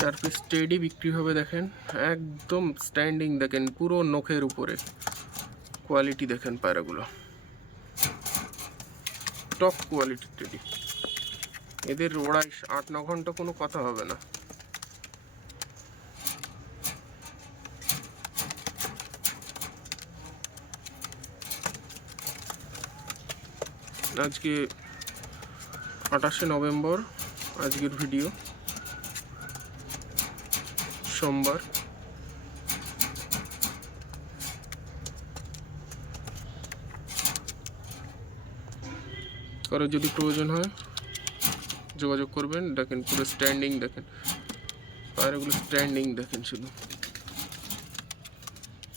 4 piece teddy বিক্রি হবে। দেখেন একদম স্ট্যান্ডিং, দেখেন পুরো নখের উপরে, কোয়ালিটি দেখেন পায়রাগুলো, টপ কোয়ালিটির টেডি। এদের ওড়াই 8-9 ঘন্টা কোনো কথা হবে না। আজকে 28শে নভেম্বর, আজকের ভিডিও সোমবার। কারো যদি প্রয়োজন হয় যোগাযোগ করবেন। দেখেন পুরো স্ট্যান্ডিং, দেখেন পায়রাগুলো স্ট্যান্ডিং, দেখেন শুধু।